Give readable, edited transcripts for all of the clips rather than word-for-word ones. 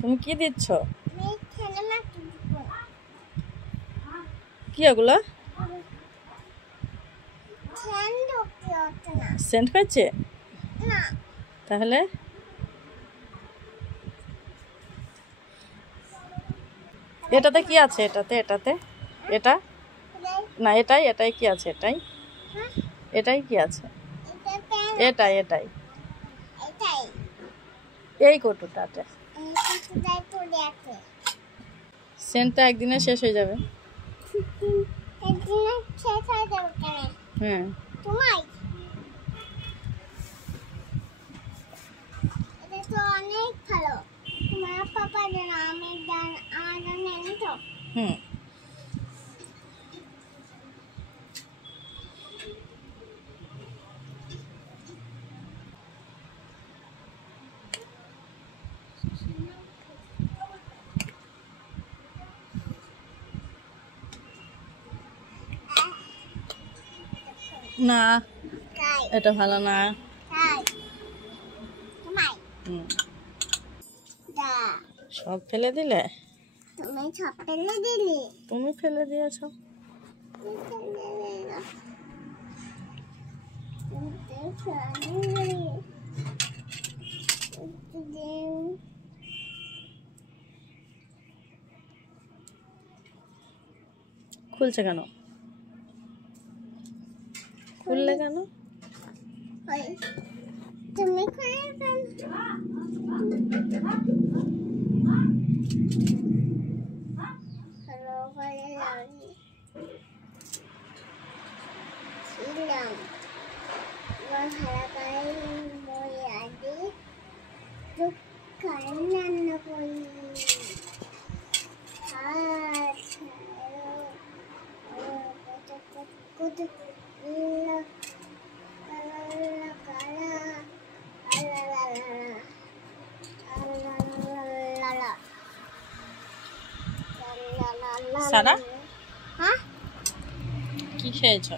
তুমি কি দিচ্ছ? কি ওগুলো? সেন্ট হয়েছে তাহলে? এটাতে কি আছে? এটাতে এটা না, এটাই কি আছে? এটাই কি আছে? এটাই এই কৌটোটাতে সেন্টটা একদিনে শেষ হয়ে যাবে। হ্যাঁ, অনেক ভালো। তোমার পাপা জানা আমি জানি তো। না এটা ভালো না। সব ফেলে দিলে? তুমি সব ফেলে দিলে? তুমি ফেলে দিয়েছ। খুলছে কেন? খুললে কেন? তুমি খুলে ফেল। ভালো করে লাগিয়ে ছিলাম। এবার ভালো করে মই আগে কারেন্ট রান্না করি। সারা কি খেয়েছ?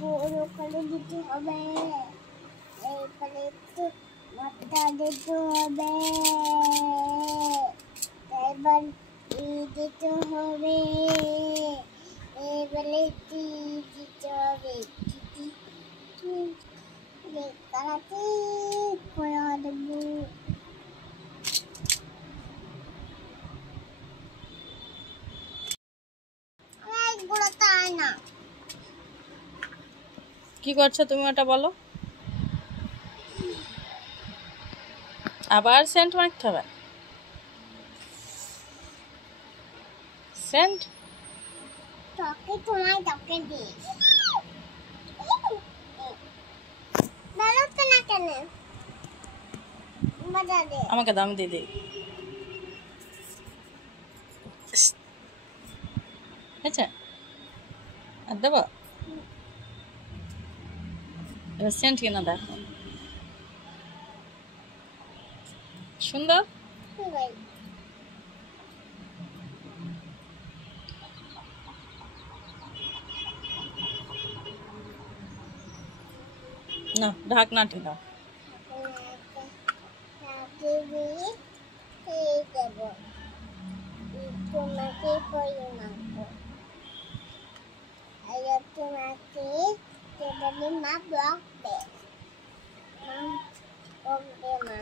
বড় করে দিতে হবে, এরপরে একটু মটকা দিতে হবে, এবার দিতে হবে, এবারে দিতে হবে, কারাতে করে দেবো। এগুলো তাই না। কি করছো তুমি ওটা বলো? আবার সেন্ট মাখতে হবে? সেন্ট তোমায় দিই। বেরোচ্ছে না কেন? বাজারে আমাকে দাম দিয়ে দিই। আচ্ছা আর দেবো? সেন্ট কিনা দেখো, সুন্দর। না ঢাকনাটি দাও। তোমাকে করে মাখবো, তোমাকে মা বকবে, মা